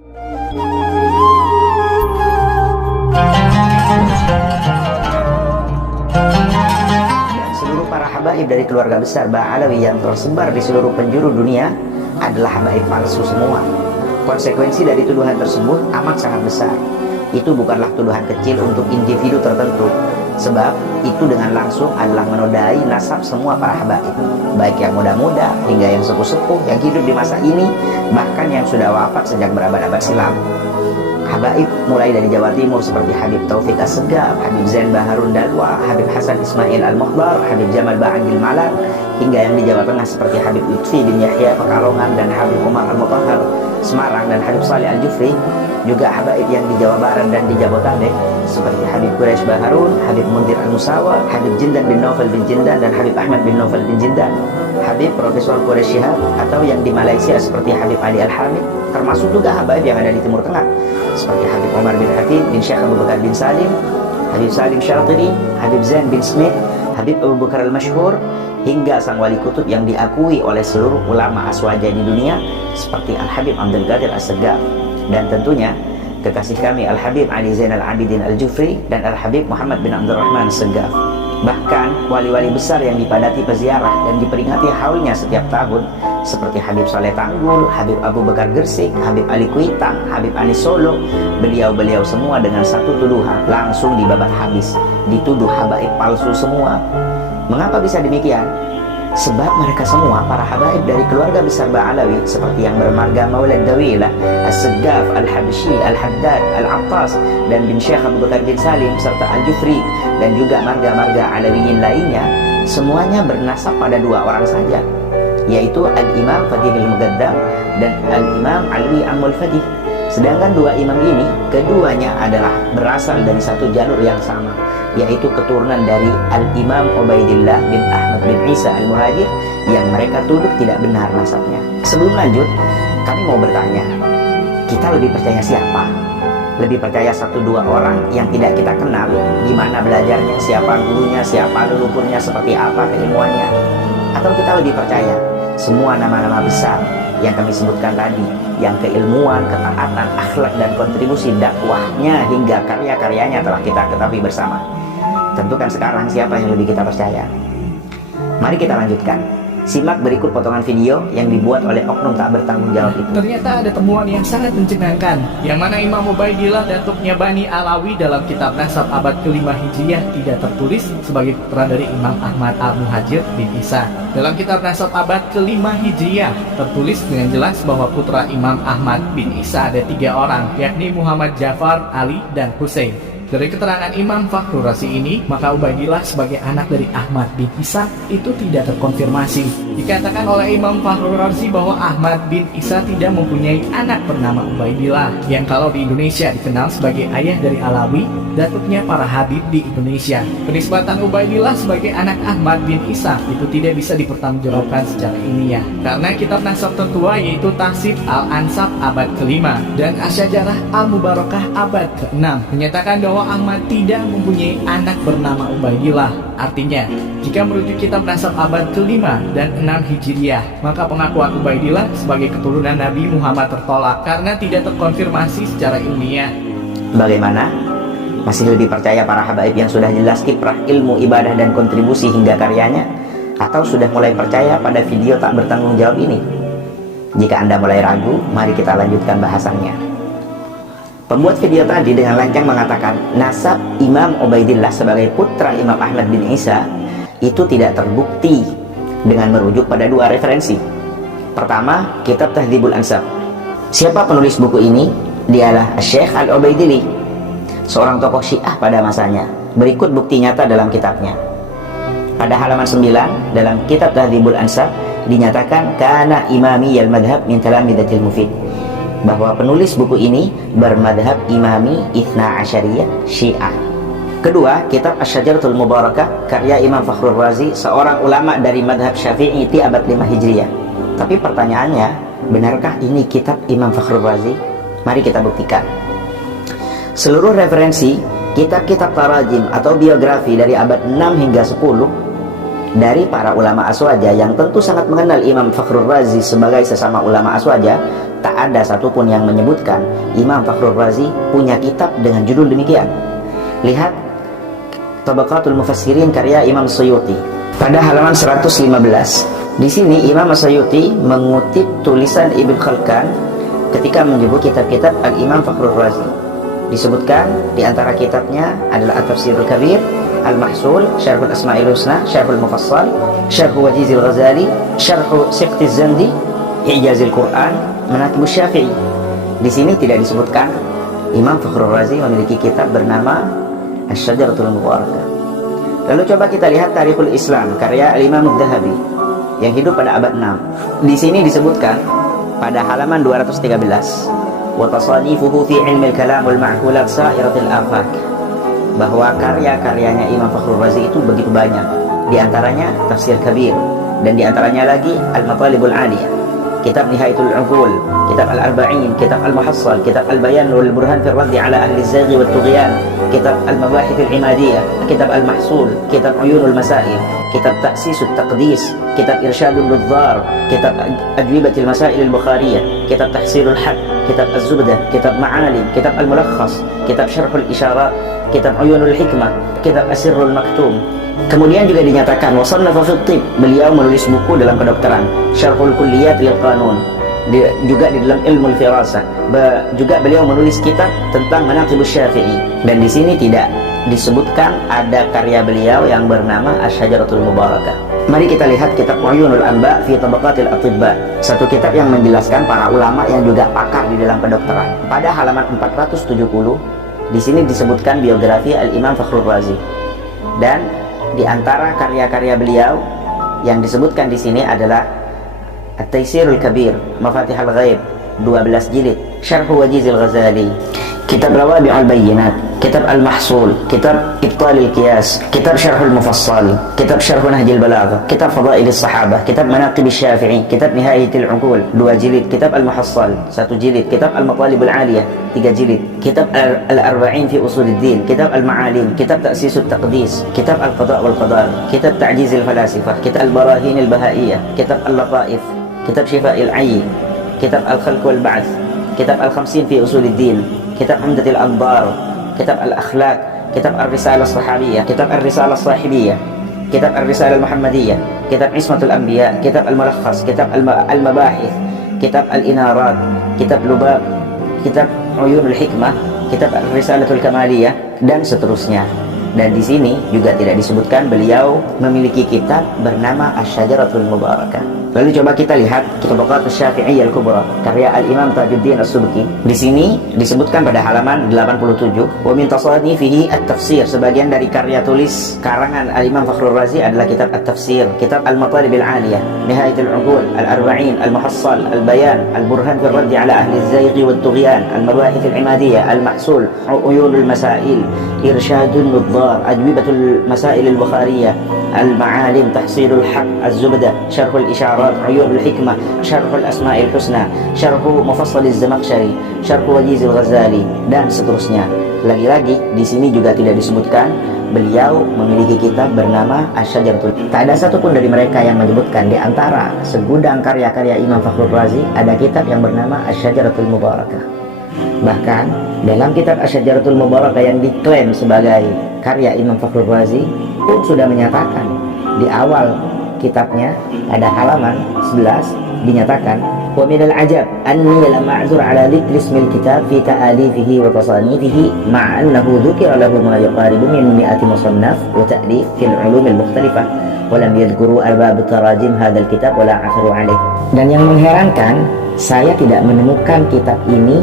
Dan seluruh para habaib dari keluarga besar Ba'alawi yang tersebar di seluruh penjuru dunia adalah habaib palsu semua. Konsekuensi dari tuduhan tersebut amat sangat besar. Itu bukanlah tuduhan kecil untuk individu tertentu, sebab itu dengan langsung adalah menodai nasab semua para habaib, baik yang muda-muda hingga yang sepuh-sepuh yang hidup di masa ini, bahkan yang sudah wafat sejak berabad-abad silam. Habaib mulai dari Jawa Timur seperti Habib Taufik As-Segaf, Habib Zain Baharun Dalwa, Habib Hasan Ismail Al-Muhdar, Habib Jamal Ba'agil Malak, hingga yang di Jawa Tengah seperti Habib Lutfi bin Yahya Pekalongan dan Habib Umar Al-Mutahhar Semarang dan Habib Saleh Al-Jufri. Juga habaib yang di Jawa Barat dan di Jabotabek seperti Habib Quraish Baharun, Habib Mundir Al-Musawa, Habib Jindan bin Naufal bin Jindan dan Habib Ahmad bin Naufal bin Jindan, Habib Profesor Quraish Shihab, atau yang di Malaysia seperti Habib Ali Al-Hamid, termasuk juga habaib yang ada di Timur Tengah seperti Habib Umar bin Hafid bin Syekh Abu Bakar bin Salim, Habib Salim Syatiri, Habib Zain bin Smith, Habib Abu Bakar Al-Mashhur, hingga sang wali kutub yang diakui oleh seluruh ulama aswaja di dunia seperti Al-Habib Abdul Qadir As-Segaf, dan tentunya kekasih kami Al-Habib Ali Zainal Abidin Al-Jufri dan Al-Habib Muhammad bin Abdul Rahman As-Segaf. Bahkan wali-wali besar yang dipadati peziarah dan diperingati haulnya setiap tahun seperti Habib Saleh Tanggul, Habib Abu Bakar Gersik, Habib Ali Kuitang, Habib Anis Solo, beliau-beliau semua dengan satu tuduhan langsung dibabat habis, dituduh habaib palsu semua. Mengapa bisa demikian? Sebab mereka semua para habaib dari keluarga besar Ba'alawi seperti yang bermarga Maulad Dawilah, As-Segaf, Al-Habsyi, Al-Haddad, Al-Attas, dan bin Syekh Abu Bakar bin Salim, serta Al-Jufri, dan juga marga-marga Alawiyin lainnya, semuanya bernasab pada dua orang saja, yaitu Al-Imam Fadih Al-Mugaddam dan Al-Imam Alwi Ammul Fadih. Sedangkan dua imam ini, keduanya adalah berasal dari satu jalur yang sama, yaitu keturunan dari Al-Imam Ubaidillah bin Ahmad bin Isa Al-Muhajir yang mereka tuduh tidak benar nasabnya. Sebelum lanjut, kami mau bertanya, kita lebih percaya siapa? Lebih percaya satu dua orang yang tidak kita kenal, di mana belajarnya, siapa gurunya, siapa leluhurnya, seperti apa keilmuannya? Atau kita lebih percaya semua nama-nama besar yang kami sebutkan tadi, yang keilmuan, ketaatan, akhlak, dan kontribusi dakwahnya hingga karya-karyanya telah kita ketahui bersama? Tentukan sekarang siapa yang lebih kita percaya. Mari kita lanjutkan. Simak berikut potongan video yang dibuat oleh oknum tak bertanggung jawab itu. Ternyata ada temuan yang sangat mencengangkan, yang mana Imam Ubaidillah datuknya Bani Alawi dalam kitab Nasab abad ke-5 Hijriah tidak tertulis sebagai putra dari Imam Ahmad Al-Muhajir bin Isa. Dalam kitab Nasab abad ke-5 Hijriah tertulis dengan jelas bahwa putra Imam Ahmad bin Isa ada 3 orang, yakni Muhammad Ja'far, Ali, dan Hussein. Dari keterangan Imam Fakhrur Razi ini, maka Ubaidillah sebagai anak dari Ahmad bin Isa itu tidak terkonfirmasi. Dikatakan oleh Imam Fakhrur Razi bahwa Ahmad bin Isa tidak mempunyai anak bernama Ubaidillah, yang kalau di Indonesia dikenal sebagai ayah dari Alawi, datuknya para habib di Indonesia. Penisbatan Ubaidillah sebagai anak Ahmad bin Isa itu tidak bisa dipertanggungjawabkan secara ilmiah, karena kitab nasab tertua yaitu Tahsib Al-Ansab abad ke-5 dan Asyajarah Al-Mubarakah abad ke-6 menyatakan bahwa Ahmad tidak mempunyai anak bernama Ubaidillah. Artinya, jika merujuk kitab nasab abad ke-5 dan 6 Hijriah, maka pengakuan Ubaidillah sebagai keturunan Nabi Muhammad tertolak karena tidak terkonfirmasi secara ilmiah. Bagaimana? Masih lebih percaya para habaib yang sudah jelas kiprah ilmu, ibadah, dan kontribusi hingga karyanya? Atau sudah mulai percaya pada video tak bertanggung jawab ini? Jika Anda mulai ragu, mari kita lanjutkan bahasannya. Pembuat video tadi dengan lancang mengatakan nasab Imam Ubaidillah sebagai putra Imam Ahmad bin Isa itu tidak terbukti dengan merujuk pada 2 referensi. Pertama, kitab Tahdzibul Ansab. Siapa penulis buku ini? Dialah Syekh Al-Ubaidili, seorang tokoh Syiah pada masanya. Berikut bukti nyata dalam kitabnya. Pada halaman 9 dalam kitab Tahdzibul Ansab dinyatakan kana imami al-madhab min talamidatil mufid, bahwa penulis buku ini bermadhab imami Ithna Asyariyah Syiah. Kedua, kitab Asy-Syajaratul Mubarakah karya Imam Fakhrur Razi, seorang ulama dari madhab Syafi'i di abad 5 Hijriah. Tapi pertanyaannya, benarkah ini kitab Imam Fakhrur Razi? Mari kita buktikan. Seluruh referensi kitab-kitab tarajim atau biografi dari abad 6 hingga 10 dari para ulama Aswaja yang tentu sangat mengenal Imam Fakhrul Razi sebagai sesama ulama Aswaja, tak ada satupun yang menyebutkan Imam Fakhrul Razi punya kitab dengan judul demikian. Lihat Tabaqatul Mufassirin karya Imam Suyuti pada halaman 115. Di sini Imam Suyuti mengutip tulisan Ibn Khalkan ketika menyebut kitab-kitab Al-Imam Fakhrul Razi. Disebutkan di antara kitabnya adalah At-Tafsirul Kabir, Al-Mahsul, Syarhul Asma'il Husna, Syarhul Mufassal, Syarhu Wajizil Ghazali, Syarhu Siqtiz Zandi, Ijazil Quran, Manaqibus Syafi'i. Di sini tidak disebutkan Imam Fakhrul Razi memiliki kitab bernama Asy-Syajaratul Mubarakah. Lalu coba kita lihat Tarikhul Islam karya Al-Imam Adz-Dzahabi yang hidup pada abad 6. Di sini disebutkan pada halaman 213, wa tasanifuhu fi ilmi al-kalam wal ma'qulat sa'iratil afaq, bahwa karya-karyanya Imam Fakhrul Razi itu begitu banyak. Di antaranya Tafsir Kabir, dan di antaranya lagi Al-Matalibul Aliyah, kitab Nihayatul Uqul, kitab Al-Arba'in, kitab Al-Muhassal, kitab Al-Bayan wal Burhan fi Raddi ala ahli az-zaghi wat tughyan, kitab Al-Mabahith al-Imadiyah, kitab Al-Mahsul, kitab Uyunul Masail, kitab Ta'sisut Taqdis, kitab Irsyadul Nudzar, kitab Ajwibatil Masail al-Bukhariyah, kitab Tahsilul Haq, kitab Az-Zubdah, kitab Ma'alim, kitab Al-Mulakhas, kitab Syarhul Isyarat, kitab Uyunul Hikmah, kitab Asirrul Maktum. Kemudian juga dinyatakan wasannafa fi Thib, beliau menulis buku dalam kedokteran, Syarhul Kulliyat lil Qanun, juga di dalam Ilmul Firasah. Juga beliau menulis kitab tentang Manaqibus Syafi'i, dan di sini tidak disebutkan ada karya beliau yang bernama Asy-Syajaratul Mubarakah. Mari kita lihat kitab Uyunul Anba fi Tabaqatil Atibba, satu kitab yang menjelaskan para ulama yang juga pakar di dalam kedokteran. Pada halaman 470 di sini disebutkan biografi Al-Imam Fakhrul Razi, dan di antara karya-karya beliau yang disebutkan di sini adalah At-Taisirul Kabir, Mafatihul Ghaib 12 jilid, Syarhu Wajizil Ghazali, kitab Rawabi'ul Bayyinat, kitab Al-Mahsul, kitab Ibtalil Qiyas, kitab Syarhul Mufassal, kitab Syarhu Nahjil Balagha, kitab Fadailis Sahabah, kitab Manaqibus Syafi'i, kitab Nihayatul Uqul 2 jilid, kitab Al-Muhassal 1 jilid, kitab Al-Matalibul Aliyah 3 jilid, kitab Al-Arba'in fi Usuluddin, kitab Al-Ma'alim, kitab Ta'sisut Taqdis, kitab Al-Qada' wal Qadar, kitab Ta'jizil Falasifah, kitab Al-Barahin al-Bahaiyah, kitab Al-Lataif, kitab Syifa'il Ayy, kitab Al-Khalq wal Ba'ts, kitab Al-Khamsin fi Usuluddin, kitab Umdatul Anbar, kitab Al-Akhlaq, kitab Ar-Risalah As-Sahabiyah, kitab Ar-Risalah As-Sahibiyah, kitab Ar-Risalah Al-Muhammadiyah, kitab Ismatul Anbiya, kitab Al-Mulakhas, kitab Al-Mabahith, kitab Al-Inarat, kitab Lubab, kitab Uyunul Hikmah, kitab Ar-Risalatul Kamaliyah, dan seterusnya. Dan di sini juga tidak disebutkan beliau memiliki kitab bernama Asy-Syajaratul Mubarakah. Lalu coba kita lihat Tabaqatus Syafi'iyyah Al-Kubra karya Al-Imam Tajuddin As-Subki. Di sini disebutkan pada halaman 87, wa min tasanifihi at-tafsir, sebagian dari karya tulis karangan Al-Imam Fakhrul Razi adalah kitab At-Tafsir, kitab Al-Matalibil Aliyah, Nihayatul Uqul, Al-Arba'in, Al-Muhassal, Al-Bayan, Al-Burhan fi Raddi ala ahli az-zayg wat tughyan, Al-Mabahith al-Imadiyah, Al-Mahsul, Uyunul Masail, Irsyadun Nudzar, Ajwibatul Masail al-Bukhariyah, Al-Ma'alim, Tahsilul Haq, Az-Zubdah, Syarhul Isyarat, Uyunul Hikmah, Syarhul Asma'il Husna, Syarhu Mufassaliz Zamakhsyari, Syarhu Wajizil Ghazali, dan seterusnya. Lagi-lagi di sini juga tidak disebutkan beliau memiliki kitab bernama Asy-Syajaratul. Tak ada satupun dari mereka yang menyebutkan di antara segudang karya-karya Imam Fakhrul Razi ada kitab yang bernama Asy-Syajaratul Mubarakah. Bahkan dalam kitab Asy-Syajaratul Mubarakah yang diklaim sebagai karya Imam Fakhrul Razi pun sudah menyatakan di awal kitabnya pada halaman 11 dinyatakan, wa minal ajab anni lam a'zur ala dhikri ismil kitab fi ta'alifihi wa tasanifihi ma'a annahu dhukira lahu ma yaqaribu min mi'ati musannaf wa ta'lif fil ulum al-mukhtalifah wa lam yadhkuru arbab tarajim hadzal kitab wa la asaru alaih. Dan yang mengherankan, saya tidak menemukan kitab ini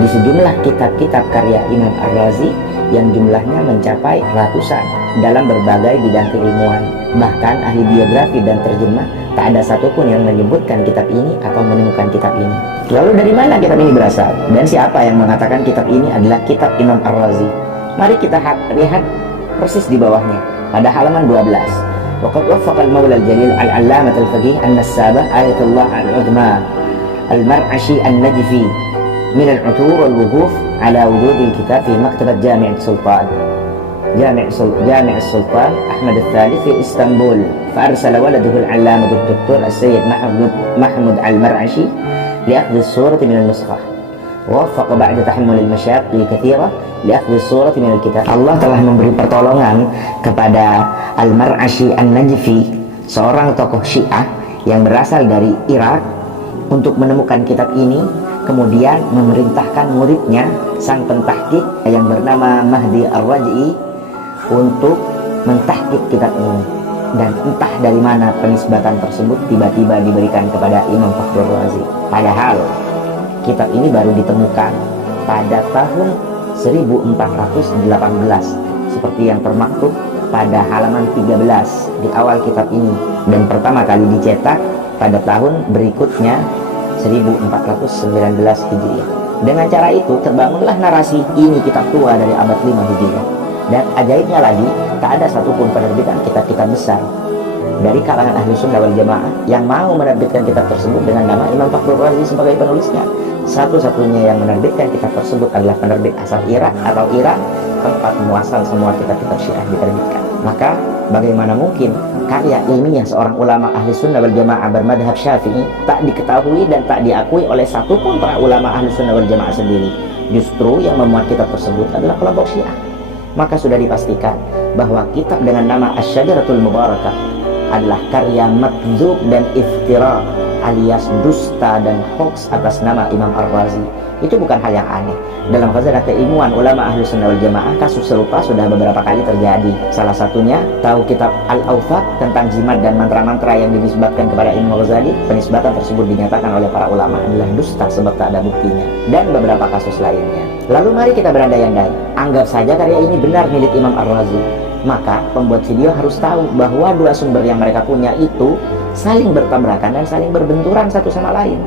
di sejumlah kitab-kitab karya Imam Ar-Razi yang jumlahnya mencapai ratusan dalam berbagai bidang keilmuan. Bahkan ahli biografi dan terjemah tak ada satupun yang menyebutkan kitab ini atau menemukan kitab ini. Lalu dari mana kitab ini berasal? Dan siapa yang mengatakan kitab ini adalah kitab Imam Ar-Razi? Mari kita lihat persis di bawahnya pada halaman 12. Waqad waffaqa al-Maula al-Jalil al-Allamah al-Faqih an-Nassabah Ayatullah al-Udma al-Mar'ashi an-Najfi min al-'uthur wal-wuquf ala wujud al-kitab fi maktabat Jami' Sultan. جامع السلطان أحمد الثالث في إسطنبول، فأرسل ولده العلامة الدكتور السيد محمود المرعشي لأخذ الصورة من النسخة، ووفق بعد تحمل المشاق الكثيرة لأخذ الصورة من الكتاب. Allah telah memberi pertolongan kepada Al-Mar'ashi An-Najfi, seorang tokoh Syiah yang berasal dari Irak, untuk menemukan kitab ini, kemudian memerintahkan muridnya, sang pentahqiq yang bernama Mahdi Ar-Raj'i, untuk mentahqiq kitab ini. Dan entah dari mana penisbatan tersebut tiba-tiba diberikan kepada Imam Fakhrul Razi. Padahal kitab ini baru ditemukan pada tahun 1418, seperti yang termaktub pada halaman 13 di awal kitab ini, dan pertama kali dicetak pada tahun berikutnya 1419 Hijriah. Dengan cara itu terbangunlah narasi ini kitab tua dari abad 5 Hijriah. Dan ajaibnya lagi, tak ada satupun penerbitan kitab-kitab besar dari kalangan ahli sunnah wal jamaah yang mau menerbitkan kitab tersebut dengan nama Imam Fakhrul Razi sebagai penulisnya. Satu-satunya yang menerbitkan kitab tersebut adalah penerbit asal Irak atau Iran, tempat muasal semua kitab-kitab Syiah diterbitkan. Maka bagaimana mungkin karya ilmiah seorang ulama ahli sunnah wal jamaah bermadhab Syafi'i tak diketahui dan tak diakui oleh satupun para ulama ahli sunnah wal jamaah sendiri? Justru yang memuat kitab tersebut adalah kelompok Syiah. Maka sudah dipastikan bahwa kitab dengan nama Asy-Syajaratul Mubarakah adalah karya makdzub dan iftira, alias dusta dan hoax atas nama Imam Ar-Razi. Itu bukan hal yang aneh. Dalam khazanah keilmuan ulama ahlu sunnah wal jamaah, kasus serupa sudah beberapa kali terjadi. Salah satunya, tahu kitab Al-Awfaq tentang jimat dan mantra-mantra yang dinisbatkan kepada Imam Ghazali. Penisbatan tersebut dinyatakan oleh para ulama adalah dusta sebab tak ada buktinya. Dan beberapa kasus lainnya. Lalu mari kita berandai-andai, anggap saja karya ini benar milik Imam Ar-Razi. Maka pembuat video harus tahu bahwa dua sumber yang mereka punya itu saling bertabrakan dan saling berbenturan satu sama lain.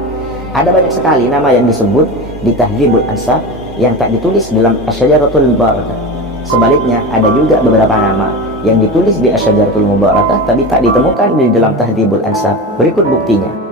Ada banyak sekali nama yang disebut di Tahdzibul Ansab yang tak ditulis dalam Asy-Syajaratul Mubarakah. Sebaliknya, ada juga beberapa nama yang ditulis di Asy-Syajaratul Mubarakah tapi tak ditemukan di dalam Tahdzibul Ansab. Berikut buktinya.